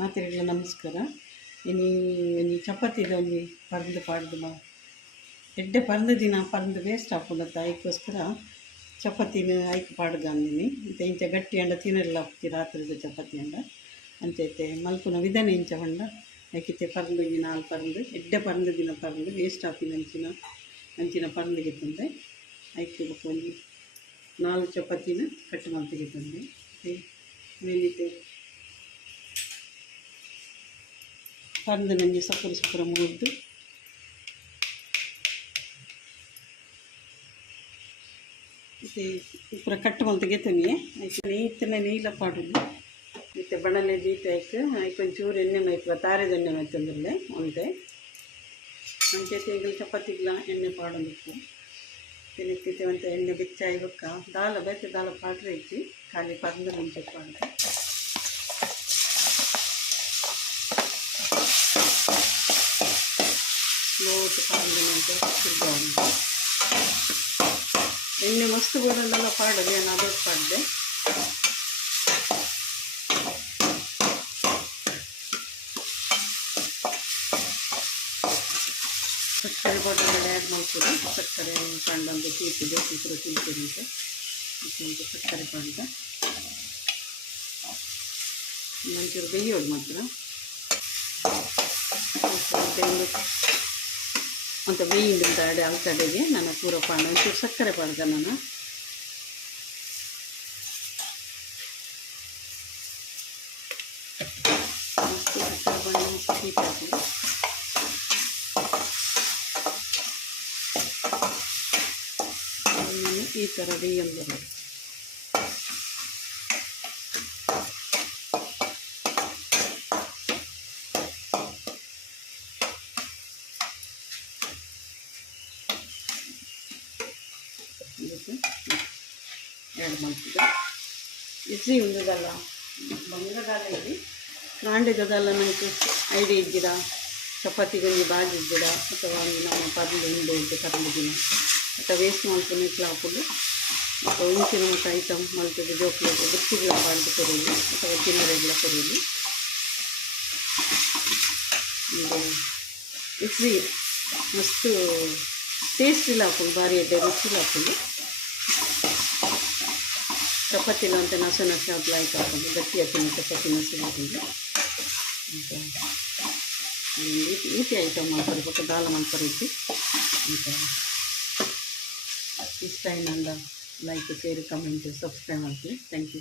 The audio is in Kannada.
ಮಾತೆರೆಗ್ಲ ನಮಸ್ಕಾರ. ಇನಿ ಚಪಾತಿದ ಒಂಜಿ ಪರ್ಂದ್ ಪಾಡ್ದು ಎಡ್ಡೆ ಪರ್ಂದ್ ದಿನ ಪರ್ಂದ್ ವೇಸ್ಟ್ ಆಪುಂಡತ್ತ ಅದಕ್ಕೋಸ್ಕರ ಚಪಾತಿನ ಐಕ್ ಪಾಡ್ದಂದಿನಿ. ಮತ್ತು ಇಂಚ ಗಟ್ಟಿ ಅಂಡ ತಿನ್ನಲ್ಲ ಆಪ್ತಿ ರಾತ್ರಿದ ಚಪಾತಿ ಅಂಡ ಅಂಚೈತೆ ಮಲ್ಪುನ ವಿಧಾನ ಇಂಚ ಪಂಡ ಐಕಿತ್ತೆ ಪರ್ಂದ್ ಒಂಜಿ 4 ಪರ್ಂದ್ ಎಡ್ಡೆ ಪರ್ಂದ್ ದಿನ ಪರ್ಂದ್ ವೇಸ್ಟ್ ಆಪಿನ ಅಂಚಿನ ಪರ್ಂದ್ಗೆ ತಂದೆ ಐಕ್ ಒಂಜಿ 4 ಚಪಾತಿನ ಕಟ್ ಮಲ್ತಿಗೆ ತಂದೆ. ಮೇಲಿತೆ ಪರ್ಂದ್ ನಂಜಿ ಸಪುರ ಮುರಿದು ಮತ್ತು ಪೂರ ಕಟ್ ಮಲ್ತಿಗೆ ತನಿಯೆ ಐತೆ ನೀಲ ಪಾಡುದು ಮತ್ತು ಬಣಲೆ ದೀಪ ಆಯ್ತು ಒಂಚೂರು ಎಣ್ಣೆ ಮೈತ್ವ ತಾರೆದ ಎಣ್ಣೆ ಮೈತಂದ್ರಲ್ಲೇ ಒಂದೇ ಅಂಚೈತೆ ಈಗ ಚಪಾತಿಗ್ಲ ಎಣ್ಣೆ ಪಾಡೋದಕ್ಕೆ ತಿನ್ನಿಕ್ಕಿತೆ ಅಂತ ಎಣ್ಣೆ ಬೆಚ್ಚಾಯಿ ಬೊಕ್ಕ ದಾಲ ಬೇತೆ ದಾಲ ಪಾಡ್ರೆ ಇಚ್ಚಿ ಖಾಲಿ ಪರ್ಂದ್ ಮುಂಚೆ ಪಾಡ್ರೆ ನೋಟು ಪಾಡ್ದಂತೆ ತಿರ್ಗಾವ ಎಣ್ಣೆ ಮಸ್ತ್ ಬಿಡೋದೆಲ್ಲ ಪಾಡೋದು ಏನು ಅದಕ್ಕೆ ಪಾಡ್ದೆ. ಸಕ್ಕರೆ ಪಾಡ್ರೆ ಆ್ಯಡ್ ಮಾಡ್ತೀವಿ. ಸಕ್ಕರೆ ಕಂಡಂದು ತೀರ್ತಿದೆ ತಿಂತಿರು ತಿಂತಿರಂತೆ ಮತ್ತು ಸಕ್ಕರೆ ಪಾಡ್ದ ಒಂಚೂರು ಬೇಯೋದು ಮಾತ್ರ ಅಂತ ಬೇಯಿಂದ ಅಡೆ ಅಲ್ತಡೆಗೆ ನಾನು ಪೂರ ಪಾಡ ಒಂಚೂರು ಸಕ್ಕರೆ ಪಾಡ್ದ ನಾನು ಮಸ್ತ್ ಸಕ್ಕರೆ ಪಾಡ ಮಸ್ತ್ ಸ್ವೀಟ್ ಆಗ್ತದೆ. ಈ ಥರ ಬೇಯಂದು ಎರಡು ಮಾಡ್ತಿದ್ದೆ ಇಸಿ ಉಂದದಲ್ಲ ಬಂಗದಾಲ ಇಲ್ಲಿ ನಾಂಡಿದಲ್ಲ ನನಗೆ ಐಡಿಯಾ ಇದ್ದಿರ ಚಪಾತಿಗೊಂದು ಬಾಜಿ ಇದ್ದಿರ ಅಥವಾ ನಮ್ಮ ಪರ್ಲು ಹಿಂದೆ ಇದ್ದು ಕರ್ಲು ದಿನ ಅಥವಾ ವೇಸ್ಟ್ ಮಾಡ್ಕೊಂಡು ಇಟ್ಲು ಹಾಕೊಂಡು ಅಥವಾ ಉಂಚಿನ ಮತ್ತು ಐಟಮ್ ಮಲ್ತದ್ದು ಜೋಕ್ಲೇಟ್ ಬುತ್ತಿಗಳ ಪಾಡ್ದು ಕೊರಿಯಲಿ ಅಥವಾ ತಿನ್ನರೆಲ್ಲ ಕೊರಿಯಲಿ ಇದು ಇಸಿ ಮಸ್ತ್ ಟೇಸ್ಟ್ ಇಲ್ಲ ಹಾಕೊಂಡು ಭಾರಿ ಎಡ್ಡೆ ರುಚಿಲ್ಲ ಹಾಕೊಂಡು ಚಪಾತಿಲ್ಲ ಅಂತ ನಸು ಹಪ್ಪಳ ಆಯ್ತು ಹಾಕೊಂಡು ಗಟ್ಟಿ ಹಾಕಿನ ಚಪಾತಿ ನಸು ಹಾಕೊಂಡು ಅಂತ ಈಟಿ ಐಟಮ್ ಮಾಡ್ತಾರೆ ಪಕ್ಕ ದಾಲ್ ಮಾಡ್ತಾರೆ ಇಟ್ಟು ಅಂತ ಇಷ್ಟ ಏನಂದ ಲೈಕ್ ಶೇರ್ ಕಮೆಂಟ್ ಸಬ್ಸ್ಕ್ರೈಬ್ ಮಾಡ್ತೀವಿ. Thank you.